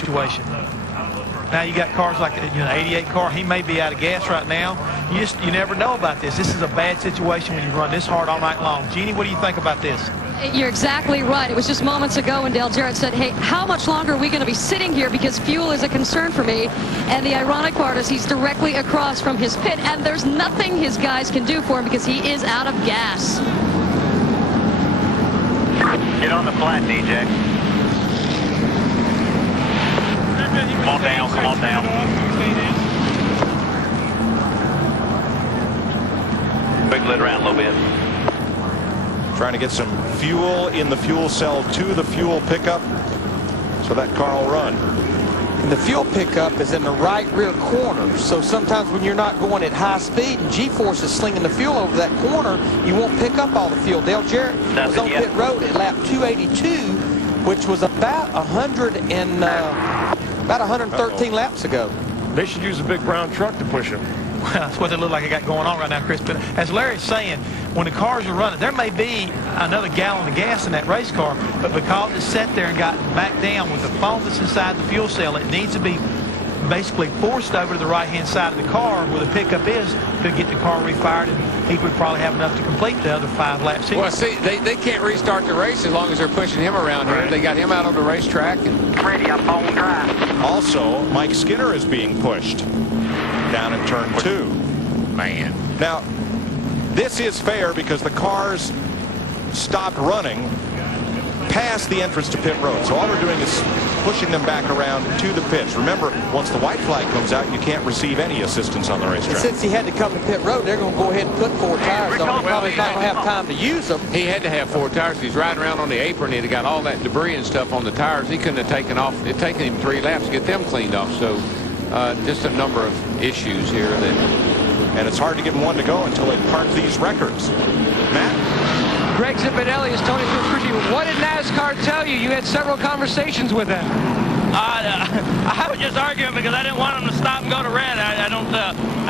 situation. Now you got cars like the 88 car. He may be out of gas right now. You never know about this. This is a bad situation when you run this hard all night long. Jeannie, what do you think about this? You're exactly right. It was just moments ago when Dale Jarrett said, hey, how much longer are we going to be sitting here because fuel is a concern for me? And the ironic part is he's directly across from his pit, and there's nothing his guys can do for him because he is out of gas. Get on the flat, DJ. Come on down, come on down. Quick lid around a little bit. Trying to get some fuel in the fuel cell to the fuel pickup so that car will run. And the fuel pickup is in the right rear corner, so sometimes when you're not going at high speed and G-force is slinging the fuel over that corner, you won't pick up all the fuel. Dale Jarrett was on pit road at lap 282, which was about 113 laps ago. They should use a big brown truck to push him. Well, that's what they look like they got going on right now, Chris. But as Larry's saying, when the cars are running, there may be another gallon of gas in that race car, but because it's sat there and got back down with the foam that's inside the fuel cell, it needs to be basically forced over to the right-hand side of the car where the pickup is to get the car refired, and he would probably have enough to complete the other 5 laps here. Well, see, they can't restart the race as long as they're pushing him around here. They got him out on the racetrack. And Ready, I'm on drive. Also, Mike Skinner is being pushed down in turn 2. Man. Now, this is fair because the cars stopped running past the entrance to pit road. So all we're doing is pushing them back around to the pits. Remember, once the white flag comes out, you can't receive any assistance on the racetrack. And since he had to come to pit road, they're going to go ahead and put 4 tires on him. Probably not going to have time to use them. He had to have 4 tires. He's riding around on the apron. He'd got all that debris and stuff on the tires. He couldn't have taken off. It'd taken him 3 laps to get them cleaned off. So just a number of issues here that. And it's hard to get one to go until they park these records. Matt? Greg Zipadelli is Tony Stewart. What did NASCAR tell you? You had several conversations with them. I was just arguing because I didn't want them to stop and go to red. I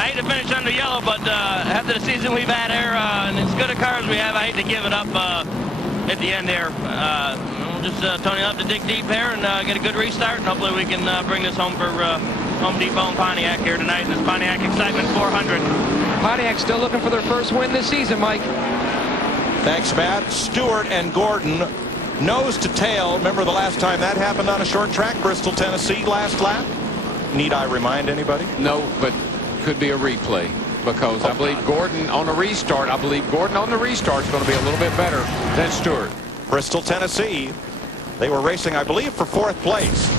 hate to finish under yellow, but after the season we've had here, and as good a cars we have, I hate to give it up at the end there. We'll just, Tony, will have to dig deep here and get a good restart, and hopefully we can bring this home for Home Depot and Pontiac here tonight in this Pontiac Excitement 400. Pontiac still looking for their first win this season, Mike. Thanks, Matt. Stewart and Gordon nose to tail. Remember the last time that happened on a short track, Bristol, Tennessee, last lap? Need I remind anybody? No, but could be a replay because I believe Gordon on the restart. I believe Gordon on the restart is going to be a little bit better than Stewart. Bristol, Tennessee. They were racing, I believe, for 4th place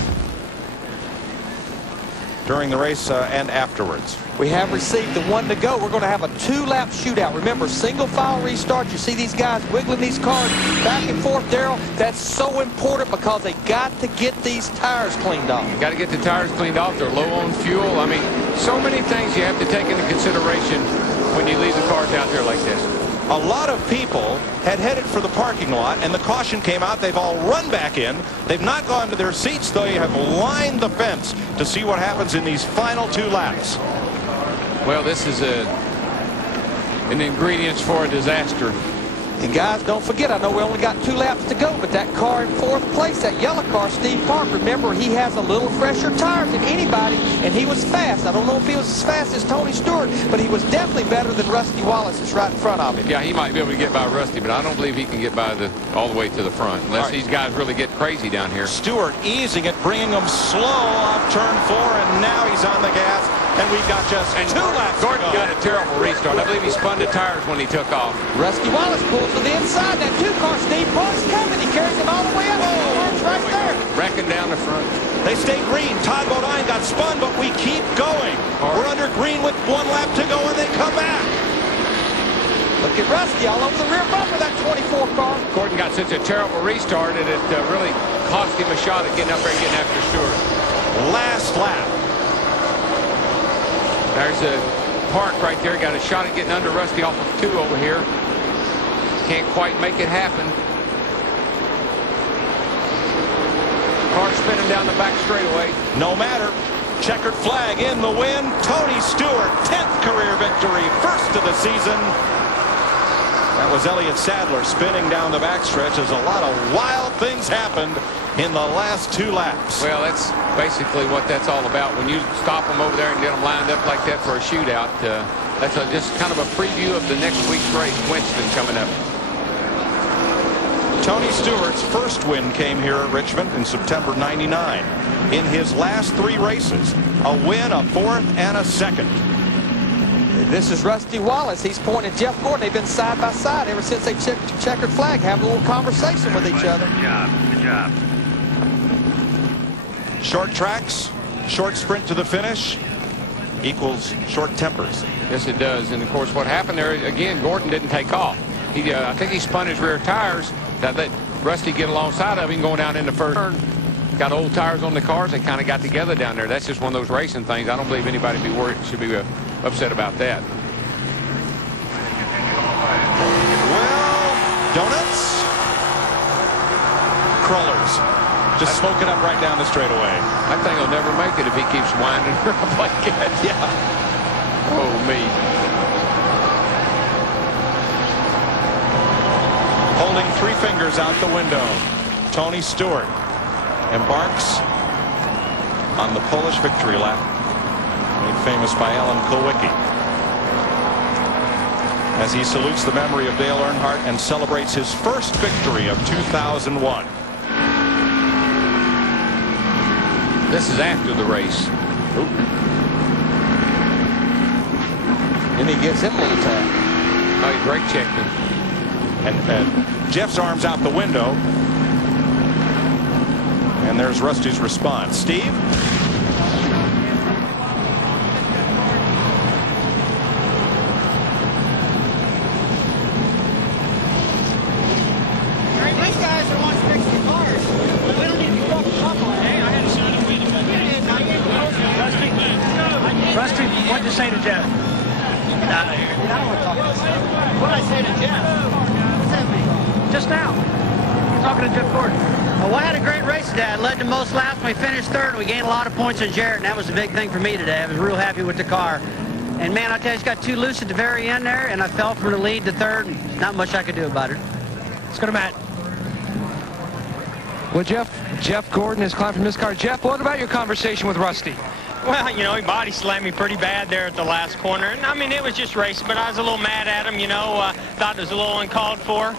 during the race and afterwards. We have received the 1 to go. We're going to have a 2-lap shootout. Remember, single file restart. You see these guys wiggling these cars back and forth, Darrell. That's so important because they got to get these tires cleaned off. Got to get the tires cleaned off. They're low on fuel. I mean, so many things you have to take into consideration when you leave the cars out there like this. A lot of people had headed for the parking lot, and the caution came out. They've all run back in. They've not gone to their seats. They have lined the fence to see what happens in these final 2 laps. Well, this is an ingredients for a disaster. And guys, don't forget, I know we only got 2 laps to go, but that car in 4th place, that yellow car, Steve Park, remember, he has a little fresher tires than anybody, and he was fast. I don't know if he was as fast as Tony Stewart, but he was definitely better than Rusty Wallace that's right in front of him. Yeah, he might be able to get by Rusty, but I don't believe he can get by all the way to the front, unless these guys really get crazy down here. Stewart easing it, bringing them slow off turn 4, and now he's on the gas. And we've got just 2 laps. Gordon got a terrible restart. I believe he spun the tires when he took off. Rusty Wallace pulls to the inside. That 2 car, Steve Park's coming. He carries him all the way up. Park's right there. Wrecking down the front. They stay green. Todd Bodine got spun, but we keep going. We're under green with 1 lap to go, and they come back. Look at Rusty all over the rear bumper, that 24 car. Gordon got such a terrible restart, and it really cost him a shot at getting up there and getting after Stewart. Last lap. There's a Park right there. Got a shot at getting under Rusty off of 2 over here. Can't quite make it happen. Car spinning down the back straightaway. No matter. Checkered flag in the win. Tony Stewart, 10th career victory, 1st of the season. That was Elliott Sadler spinning down the backstretch as a lot of wild things happened in the last 2 laps. Well, that's basically what that's all about. When you stop them over there and get them lined up like that for a shootout, that's just kind of a preview of the next week's race, Winston, coming up. Tony Stewart's first win came here at Richmond in September '99. In his last 3 races, a win, a 4th, and a 2nd. This is Rusty Wallace. He's pointing at Jeff Gordon. They've been side by side ever since they checkered flag, having a little conversation with each other. Good job. Good job. Short tracks, short sprint to the finish equals short tempers. Yes, it does. And of course, what happened there again, Gordon didn't take off. I think he spun his rear tires. That let Rusty get alongside of him going down in the first turn. Got old tires on the cars. They kind of got together down there. That's just one of those racing things. I don't believe anybody should be upset about that. Well, donuts, crawlers, just smoking up right down the straightaway. That thing will never make it if he keeps winding up like that. Yeah. Oh, me. Holding 3 fingers out the window, Tony Stewart embarks on the Polish victory lap, made famous by Alan Kulwicki, as he salutes the memory of Dale Earnhardt and celebrates his first victory of 2001. This is after the race. Ooh. And he gives him a little tap. Oh, he brake checked him. And Jeff's arms out the window. And there's Rusty's response. Steve? These guys are wanting to fix the cars. We don't need to walk up on it. Hey, I had to sign up with him. Rusty, what'd you say to Jeff? Out of here. What'd I say to Jeff? What's that mean? Just now. Talking to Jeff Gordon. Well, I had a great race today. I led the most laps. We finished 3rd. We gained a lot of points on Jarrett, and that was a big thing for me today. I was real happy with the car. And, man, I tell you, it's got too loose at the very end there, and I fell from the lead to 3rd, and not much I could do about it. Let's go to Matt. Well, Jeff Gordon has climbed from this car. Jeff, what about your conversation with Rusty? Well, you know, he body slammed me pretty bad there at the last corner. And, I mean, it was just racing, but I was a little mad at him, you know. Thought it was a little uncalled for.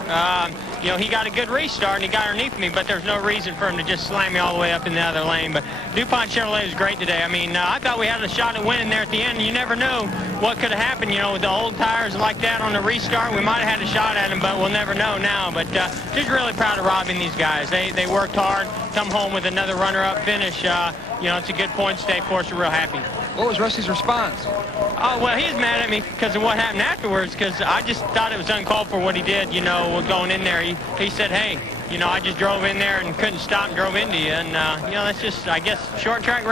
You know, he got a good restart, and he got underneath me, but there's no reason for him to just slam me all the way up in the other lane. But DuPont Chevrolet was great today. I mean, I thought we had a shot at winning there at the end. You never know what could have happened, you know, with the old tires like that on the restart. We might have had a shot at him, but we'll never know now. But just really proud of Robbie and these guys. They worked hard, come home with another runner-up finish. You know, it's a good points day for us. We're real happy. What was Rusty's response? Oh, well, he was mad at me because of what happened afterwards, because I just thought it was uncalled for what he did, you know, going in there. He said, hey, you know, I just drove in there and couldn't stop and drove into you. And, you know, that's just, I guess, short track racing.